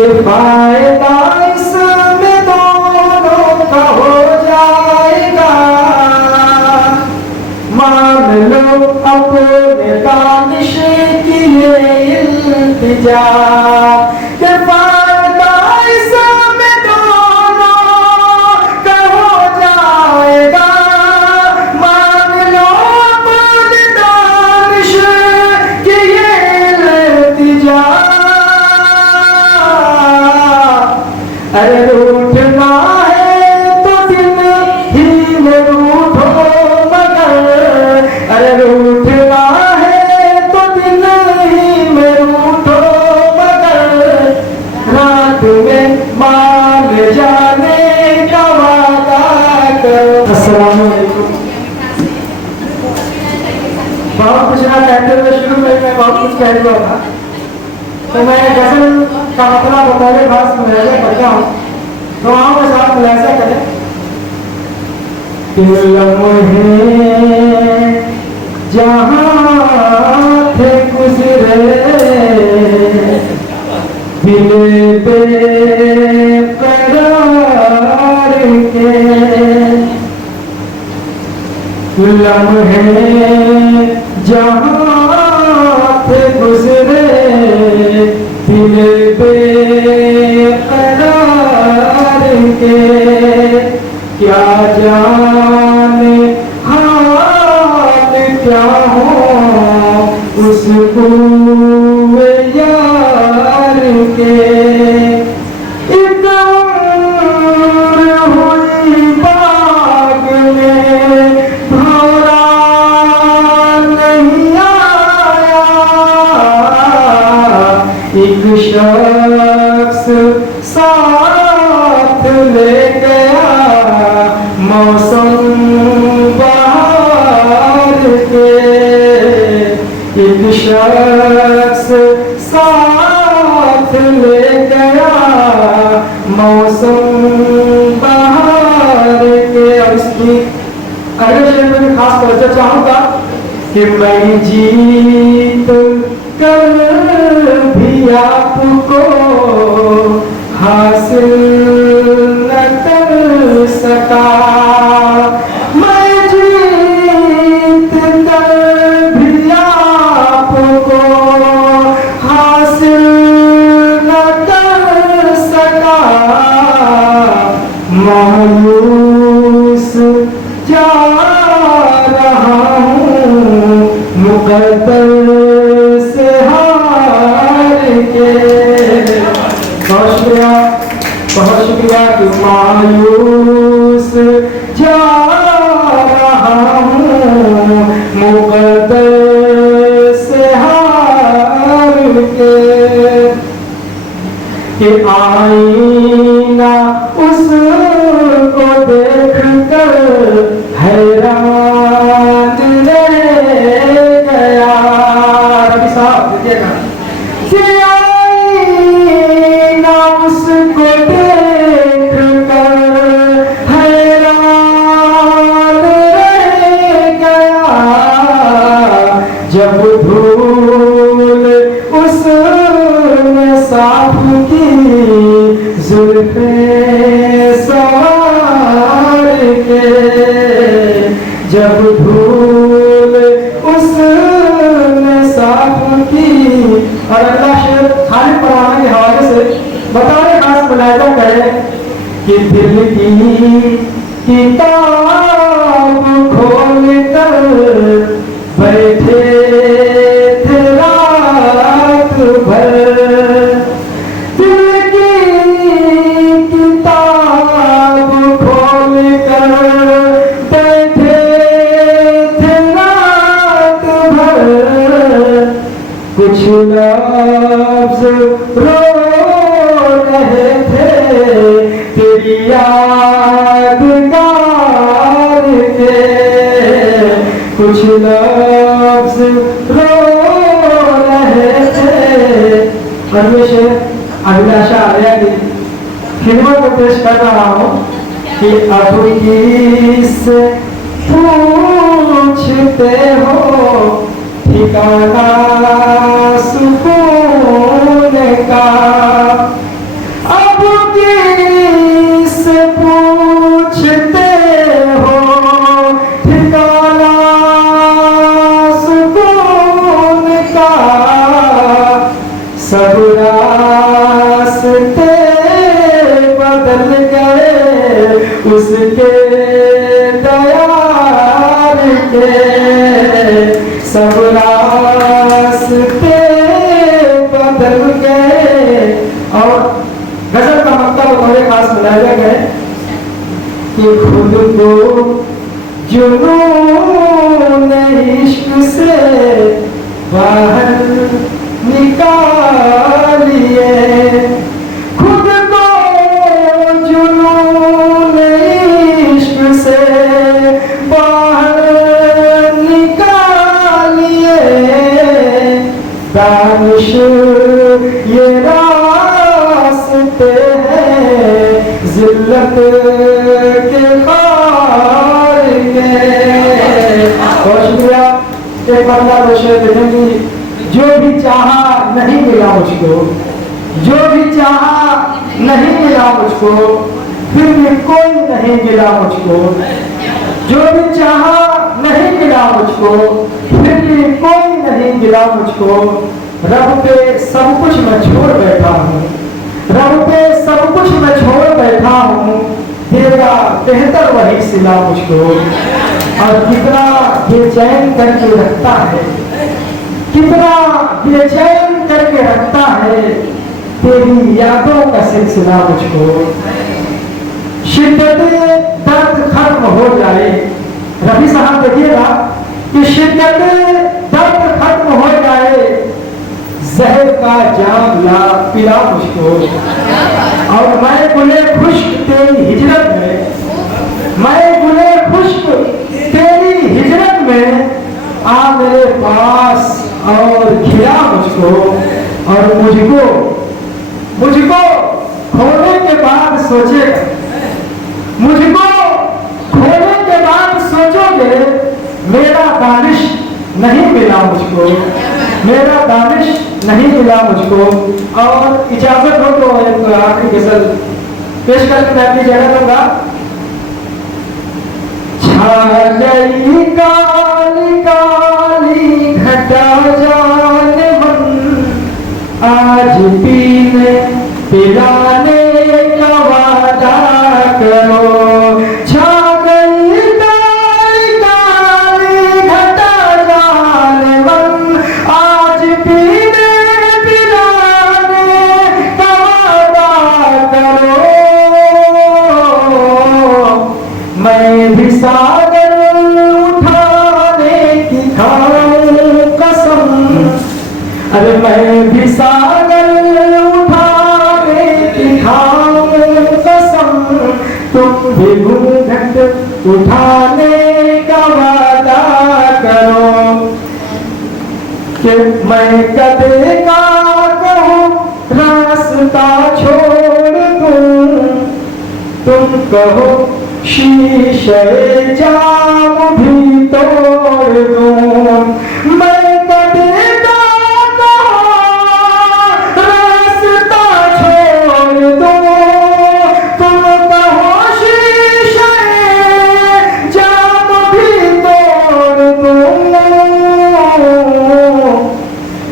कि फायदा इसमें दोनों का हो जाएगा। मान लो अपने दानिश की ये इल्तिजा कि फायदा इसमें दोनों का हो जाएगा। मान लो अपने दानिश की ये इल्तिजा। अरे रूठना है तो दिन ही में रूठो मगर, अरे रूठना है तो दिन ही में रूठो मगर, रात में मान जाने का वादा करो। अस्सलाम वालेकुम। बहुत कुछ ना कहते हुए शुरू में मैं बहुत कुछ कह रहा था, तो मैं गजल का मतलब बतौरे खास मुलाजा करता हूँ, तो वहाँ के साथ मुलाजा करें। लम्हे जहाँ थे गुजरे दिल बेकरार के, लम्हे जहाँ थे गुजरे दिल बेकरार के, क्या जाने हाल क्या हो उसको यार के। एक उम्र हुई बाग में भौरा नहीं आया, एक शख्स साथ ले गया मौसम बहार के, एक शख्स साथ ले गया मौसम बहार के। और इसकी अगले शेर में भी खास तौर से चाहूंगा कि मैं जीत कर भी आपको हासिल न कर सका, मैं जीत कर भी आपको हासिल न कर सका। मायूस जा रहा हूँ मुकद्दर से हार के। बहुत शुक्रिया कि मायूस जा रहा हूँ मुकद्दर से हार के, कि आईना उसको देख कर हैरान रह गया। रवि साहब देखिएगा, कि आईना उसको देख कर हैरान रह गया, जब धूल उसने साफ की जुल्फे सवार के, जब धूल उसने साफ की। और अगला शेर खालिद परवाना के हवाले से बताने खास मुलाहिजा करें कि दिल की किताब खोल कर बैठे थे रात भर, दिल की किताब खोल कर बैठे थे रात भर, कुछ लफ्ज़ रो रहे थे तेरी यादगार के, कुछ लफ्ज़ रो रहे थे। परमेश्वर अभिलाषा आर्या की खिदमत को पेश कर रहा हूँ कि अब किससे पूछते हो ठिकाना सुकून का, अलग है कि खुद को जुनून इश्क से बाहर निकालिए, खुद को जुनून इश्क से बाहर निकालिए, दानिश ये रास्ते हैं जिल्लत के खार के। बहुत शुक्रिया। एक बंदा रोशे देखेंगी, जो भी चाहा नहीं मिला मुझको, जो भी चाहा नहीं मिला मुझको, फिर भी कोई नहीं मिला मुझको, जो भी चाहा नहीं मिला मुझको, फिर भी कोई नहीं मिला मुझको, रब पे सब कुछ मैं छोड़ बैठा हूँ, रब पे सब कुछ मैं छोड़ बैठा हूँ, देगा बेहतर वही सिला मुझको। और कितना बेचैन करके रखता है, कितना बेचैन करके रखता है तेरी यादों का सिलसिला मुझको। शिद्दत दर्द खत्म हो जाए, रफी साहब देखिएगा कि शिद्दत दर्द खत्म हो जाए, जहर का जाम ला पिला मुझको। और मैं गुले खुश्क तेरी हिजरत में, मैं गुले खुश्क तेरी हिजरत में, आ मेरे पास और खिला मुझको। और मुझको खोने के बाद सोचेगा, मुझको खोने के बाद सोचोगे, मेरा दानिश नहीं मिला मुझको, मेरा दानिश नहीं मिला मुझको। और इजाजत हो तो एक आखिरी गजल पेश करके मैं अपनी जगह दूंगा। छा गई काली काली घटा जाने मन, आज पीने पिलाने का वादा करो। छा गई काली काली घटा जाने मन, आज पीने पिलाने का वादा करो। मैं भी सागर उठाने की खाऊं कसम, अरे मैं भी सागर उठाने की खाऊं कसम, तुम भी घूंघट उठाने का वादा करो। कि मैं कदे का कहूँ रास्ता छोड़ दूं, तुम कहो शीशे जाम भी तोड़ दूं। मैं कदे का कहूँ रास्ता छोड़ दूं, तुम कहो शीशे जाम भी तोड़ दूं।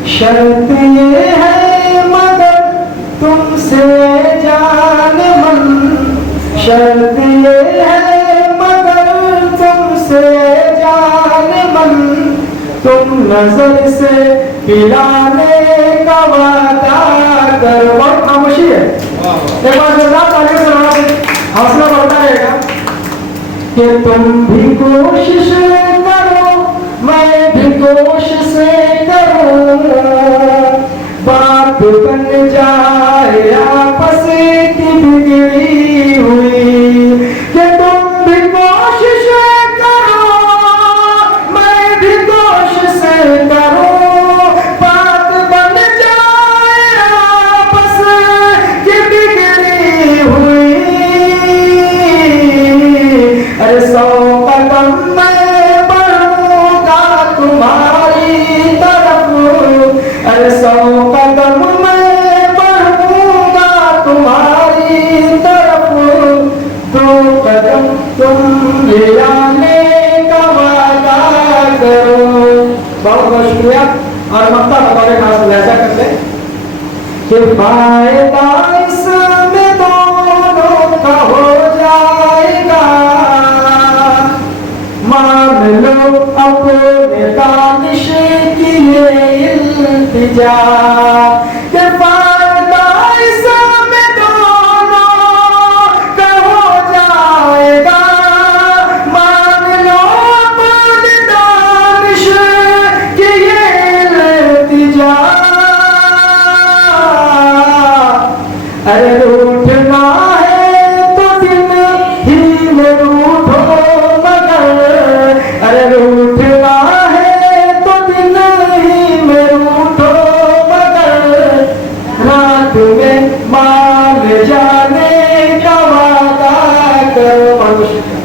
शर्त ये है मगर तुमसे जान मन, शर्त ये है मगर तुमसे जान मन, तुम नजर से पिलाने का वादा करो। बहुत खामोशी है, एक बार जोरदार तालियों से हौसला बढ़ता रहेगा। कि तुम भी कोशिश करो, मैं भी कोशिश करूं, बात बन जाए आपस की बिगड़ी हुई। कि तुम भी कोशिश करो, मैं भी कोशिश करूं, बात बन जाए आपस की बिगड़ी हुई। अरे 100 कदम मैं बढ़ूंगा तुम्हारी तरफ, अरे 100 कदम मैं बढ़ूंगा तुम्हारी तरफ, 2 कदम तुम ले आने का वादा करो। बहुत बहुत शुक्रिया। और मक्ता बतौर खास ऐसा करते कि फायदा इसमें दोनों का हो जाएगा, मान लो अपने दानिश की ये इल्तिजा। कि फायदा इसमें दोनों अरे रूठना है तो दिन ही में रूठो मगर, अरे रूठना है तो दिन ही में रूठो मगर, रात में मान जाने का वादा करो।